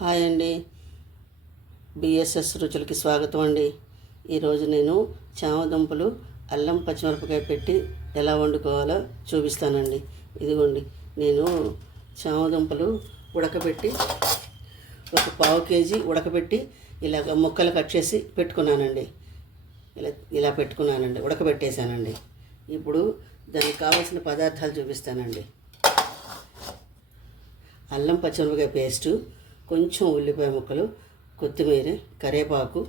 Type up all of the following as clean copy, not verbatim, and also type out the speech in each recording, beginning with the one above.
Hi అండి. BSS రుచులకి స్వాగతం అండి. ఈరోజు నేను చామదుంపలు అల్లం పచ్చిమిరపకాయ పెట్టి ఎలా వండుకోవాలో చూపిస్తానండి. ఇదిగోండి, నేను చామదుంపలు ఉడకబెట్టి ఒక పావు కేజీ ఉడకబెట్టి ఇలాగ ముక్కలు కట్ చేసి పెట్టుకున్నానండి. ఇలా పెట్టుకున్నానండి, ఉడకబెట్టేశానండి. ఇప్పుడు దానికి కావాల్సిన పదార్థాలు చూపిస్తానండి. అల్లం పచ్చిమిరపకాయ పేస్టు, కొంచెం ఉల్లిపాయ ముక్కలు, కొత్తిమీర, కరివేపాకు,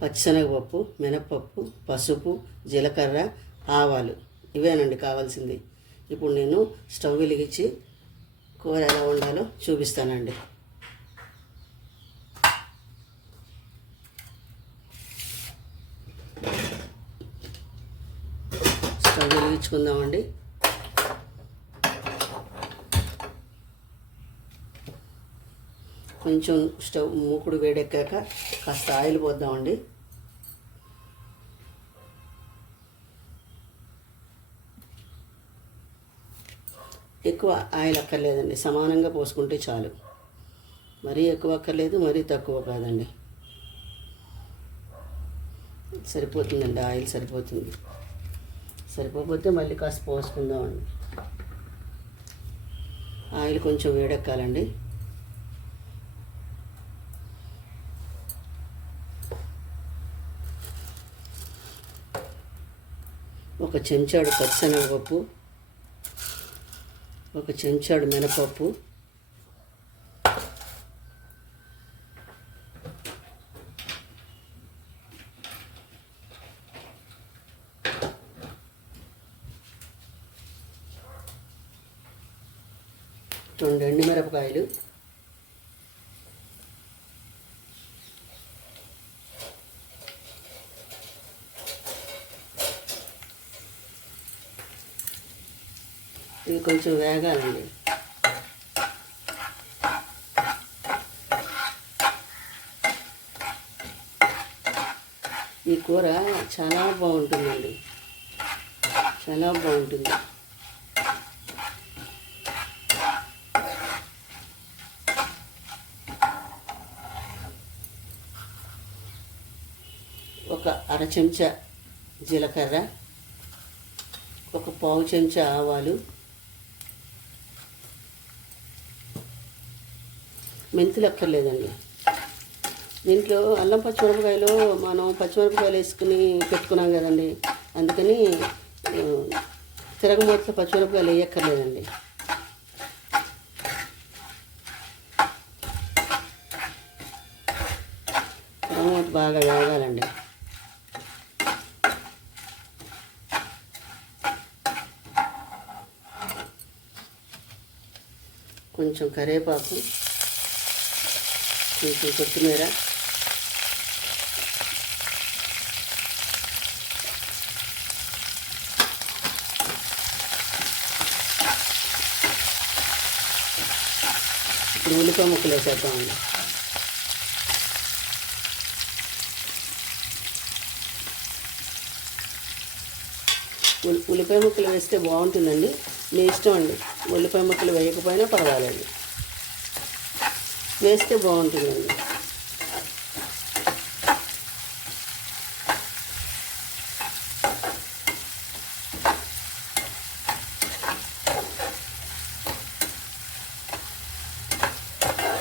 పచ్చిశనగపప్పు, మినప్పప్పు, పసుపు, జీలకర్ర, ఆవాలు, ఇవేనండి కావాల్సింది. ఇప్పుడు నేను స్టవ్ వెలిగించి కూర ఎలా వండాలో చూపిస్తానండి. స్టవ్ వెలిగించుకుందామండి. కొంచెం స్టవ్ మూకుడు వేడెక్కాక కాస్త ఆయిల్ పోద్దామండి. ఎక్కువ ఆయిల్ అక్కర్లేదండి, సమానంగా పోసుకుంటే చాలు. మరీ ఎక్కువ అక్కర్లేదు, మరీ తక్కువ కాదండి, సరిపోతుందండి. ఆయిల్ సరిపోతుంది. సరిపోతే మళ్ళీ కాస్త పోసుకుందామండి. ఆయిల్ కొంచెం వేడెక్కాలండి. ఒక చెంచాడు పచ్చిశనగపప్పు, ఒక చెంచాడు మినపప్పు, రెండు ఎండుమిరపకాయలు, ఇవి కొంచెం వేగాలండి. ఈ కూర చాలా బాగుంటుందండి, చాలా బాగుంటుంది. ఒక అర చెంచా జీలకర్ర, ఒక పావు చెంచా ఆవాలు, మెంతులు అక్కర్లేదండి. దీంట్లో అల్లం పచ్చిమిరపకాయలో మనం పచ్చిమిరపకాయలు వేసుకుని పెట్టుకున్నాం కదండి, అందుకని తిరగమూతలో పచ్చిమిరపకాయలు వేయక్కర్లేదండి. తిరగమూత బాగా వేగాలండి. కొంచెం కరివేపాకు, కొంచెం కొత్తిమీర, ఇప్పుడు ఉల్లిపాయ ముక్కలు వేసేద్దామండి. ఉల్లిపాయ ముక్కలు వేస్తే బాగుంటుందండి, మీ ఇష్టం అండి. ఉల్లిపాయ ముక్కలు వేయకపోయినా పర్వాలేదు, వేస్తే బాగుంటుందండి.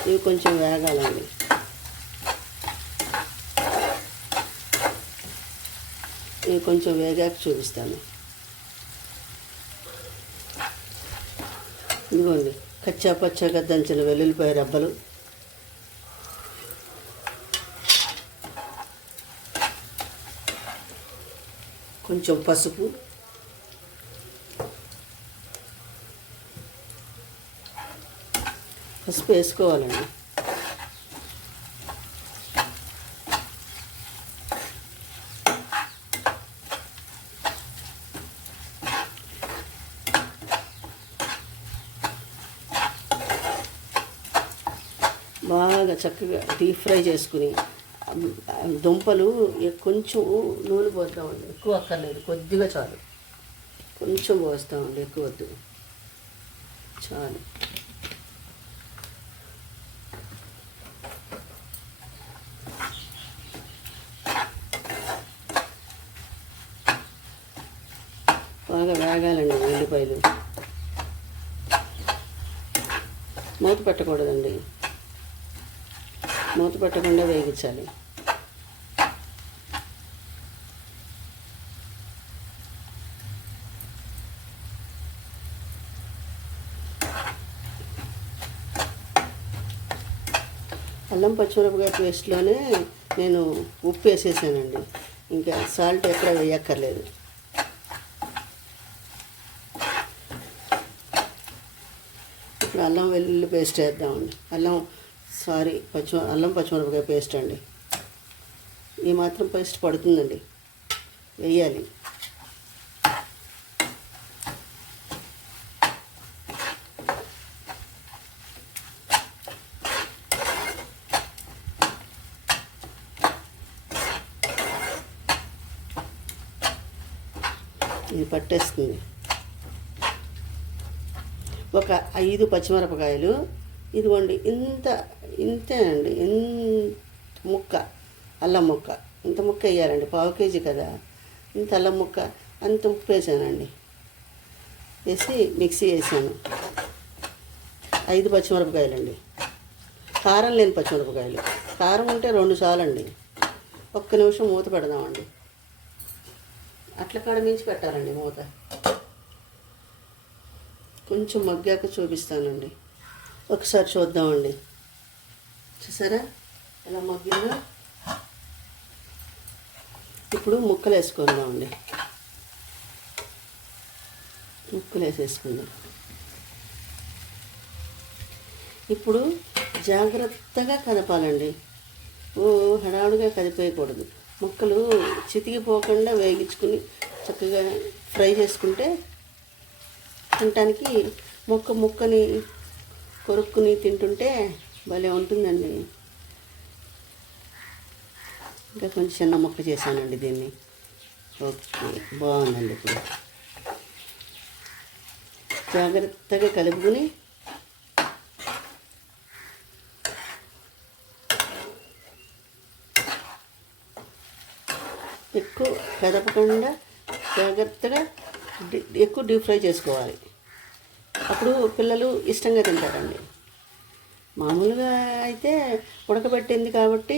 ఇవి కొంచెం వేగాలండి. ఇవి కొంచెం వేగాక చూపిస్తాను. ఇదిగోండి, కచ్చా పచ్చగా దంచిన వెల్లుల్లిపాయ రబ్బలు, కొంచెం పసుపు, పసుపు వేసుకోవాలండి. బాగా చక్కగా డీప్ ఫ్రై చేసుకుని దుంపలు కొంచెం నూనె పోస్తామండి. ఎక్కువ అక్కర్లేదు, కొద్దిగా చాలు. కొంచెం పోస్తామండి, ఎక్కువ వద్దు, చాలు. బాగా వేగాలండి ఉల్లిపాయలు. మూత పెట్టకూడదండి, మూత పెట్టకుండా వేగించాలి. అల్లం పచ్చిమిరపకాయ పేస్ట్లోనే నేను ఉప్పు వేసేసానండి, ఇంకా సాల్ట్ ఎక్కడ వేయక్కర్లేదు. ఇప్పుడు అల్లం వెల్లుల్లి పేస్ట్ వేద్దామండి. అల్లం పచ్చిమిరపకాయ పేస్ట్ అండి. ఈ మాత్రం పేస్ట్ పడుతుందండి, వేయాలి. ఇది పట్టేస్తుంది. ఒక 5 పచ్చిమిరపకాయలు, ఇదిగోండి ఇంతేనండి, ఇంత ముక్క అల్లం ముక్క, ఇంత ముక్క వేయాలండి. 1/2 కేజీ కదా, ఇంత అల్లం ముక్క, అంత ఉప్పు వేసానండి. వేసి మిక్సీ వేసాను. 5 పచ్చిమిరపకాయలండి, కారం లేని పచ్చిమిరపకాయలు. కారం ఉంటే 2 చాలండి. ఒక్క నిమిషం మూత పెడదామండి. అట్ల కాడ మించి పెట్టాలండి మూత. కొంచెం మగ్గాక చూపిస్తానండి, ఒకసారి చూద్దామండి. చూసారా ఎలా మగ్గిందో? ఇప్పుడు ముక్కలు వేసుకుందామండి. ముక్కలు వేసేసుకుందాం. ఇప్పుడు జాగ్రత్తగా కదపాలండి, హడావుడిగా కదిపేయకూడదు. ముక్కలు చితికిపోకుండా వేగించుకుని చక్కగా ఫ్రై చేసుకుంటే తినటానికి ముక్కని కొరుక్కుని తింటుంటే భలే ఉంటుందండి. ఇంకా కొంచెం చిన్న ముక్క చేశానండి దీన్ని. ఓకే, బాగుందండి. ఇప్పుడు జాగ్రత్తగా కలుపుకుని ఎక్కువ కదపకుండా జాగ్రత్తగా ఎక్కువ డీప్ ఫ్రై చేసుకోవాలి. అప్పుడు పిల్లలు ఇష్టంగా తింటారండి. మామూలుగా అయితే ఉడకబెట్టింది కాబట్టి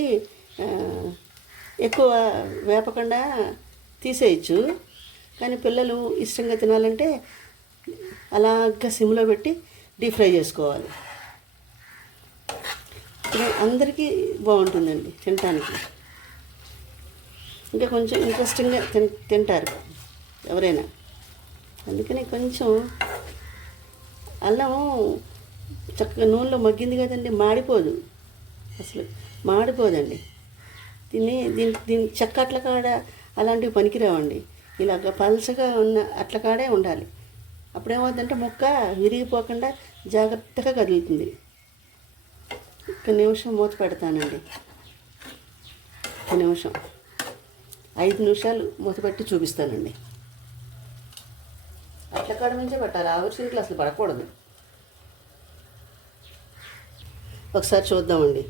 ఎక్కువ వేపకుండా తీసేయచ్చు, కానీ పిల్లలు ఇష్టంగా తినాలంటే అలాగా సిమ్లో పెట్టి డీప్ ఫ్రై చేసుకోవాలి. అందరికీ బాగుంటుందండి తినటానికి. ఇంకా కొంచెం ఇంట్రెస్టింగ్గా తింటారు ఎవరైనా. అందుకని కొంచెం అల్లం చక్కగా నూనెలో మగ్గింది కదండి, మాడిపోదు, అసలు మాడిపోదండి. దీని చెక్క అట్ల కాడ అలాంటివి పనికిరావండి. ఇలాగ పల్చగా ఉన్న అట్ల కాడే ఉండాలి. అప్పుడేమవుతుందంటే ముక్క విరిగిపోకుండా జాగ్రత్తగా కదులుతుంది. ఒక్క నిమిషం మూత పెడతానండి. ఒక్క నిమిషం, 5 నిమిషాలు మూత పెట్టి చూపిస్తానండి. అట్ల కాడ నుంచే పెట్టాలి, ఆవిరి సింట్లో అసలు పడకూడదు. ఒకసారి చూద్దామండి.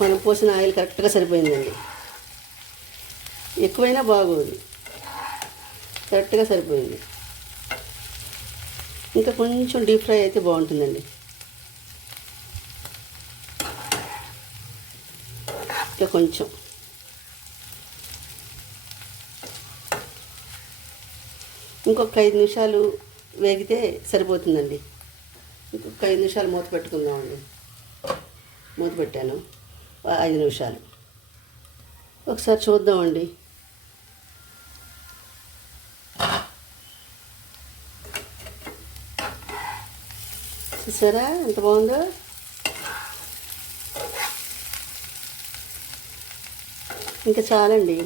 మనం పోసిన ఆయిల్ కరెక్ట్గా సరిపోయిందండి. ఎక్కువైనా బాగోదు, కరెక్ట్గా సరిపోయింది. ఇంకా కొంచెం డీప్ ఫ్రై అయితే బాగుంటుందండి. ఇంకా కొంచెం ఇంకొక 5 నిమిషాలు వేగితే సరిపోతుందండి. ఇంకొక 5 నిమిషాలు మూత పెట్టుకుందామండి. మూత పెట్టాను 5 నిమిషాలు. ఒకసారి చూద్దామండి. చూసారా ఎంత బాగుందో? ఇంకా చాలండి.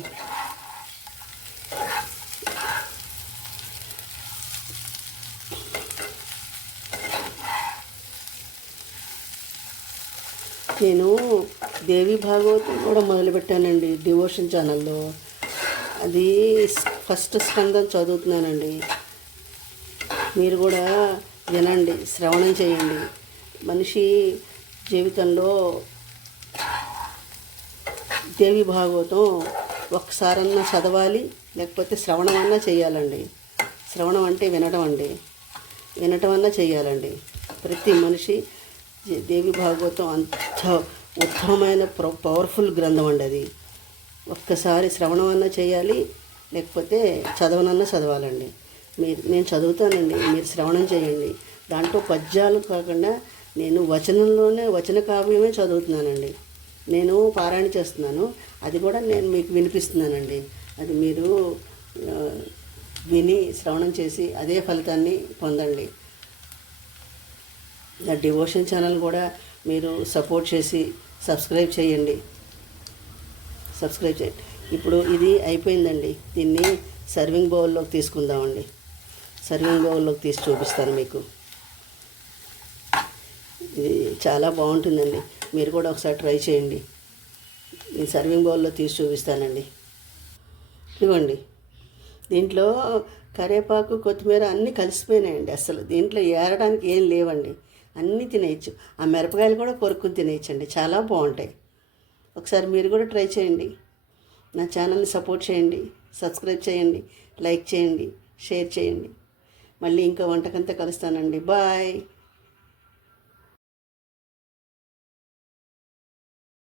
నేను దేవి భాగవతం కూడా మొదలుపెట్టానండి డివోషన్ ఛానల్లో. అది ఫస్ట్ స్కందం చదువుతున్నానండి. మీరు కూడా వినండి, శ్రవణం చేయండి. మనిషి జీవితంలో దేవి భాగవతం ఒక్కసారన్నా చదవాలి, లేకపోతే శ్రవణం అన్నా చేయాలండి. శ్రవణం అంటే వినడం అండి, వినటం అన్నా చేయాలండి. ప్రతి మనిషి దేవి భాగవతం అంత ఉత్తమమైన పవర్ఫుల్ గ్రంథం అండి అది. ఒక్కసారి శ్రవణం అన్నా చేయాలి, లేకపోతే చదవనన్నా చదవాలండి. నేను చదువుతానండి, మీరు శ్రవణం చేయండి. దాంట్లో పద్యాలు కాకుండా నేను వచన కావ్యమే చదువుతున్నానండి. నేను పారాయణ చేస్తున్నాను, అది కూడా నేను మీకు వినిపిస్తున్నానండి. అది మీరు విని శ్రవణం చేసి అదే ఫలితాన్ని పొందండి. నా డివోషన్ ఛానల్ కూడా మీరు సపోర్ట్ చేసి సబ్స్క్రైబ్ చేయండి. ఇప్పుడు ఇది అయిపోయిందండి. దీన్ని సర్వింగ్ బౌల్లోకి తీసుకుందామండి. సర్వింగ్ బౌల్లోకి తీసి చూపిస్తాను మీకు. ఇది చాలా బాగుంటుందండి, మీరు కూడా ఒకసారి ట్రై చేయండి. నేను సర్వింగ్ బౌల్లో తీసి చూపిస్తానండి. ఇదిగోండి, దీంట్లో కరివేపాకు కొత్తిమీర అన్నీ కలిసిపోయినాయండి. అసలు దీంట్లో ఏరడానికి ఏం లేవండి, అన్నీ తినేయచ్చు. ఆ మిరపకాయలు కూడా కొరుక్కుని తినేయచ్చండి, చాలా బాగుంటాయి. ఒకసారి మీరు కూడా ట్రై చేయండి. నా ఛానల్ని సపోర్ట్ చేయండి, సబ్స్క్రైబ్ చేయండి, లైక్ చేయండి, షేర్ చేయండి. మళ్ళీ ఇంకో వంటకంతా కలుస్తానండి. బాయ్.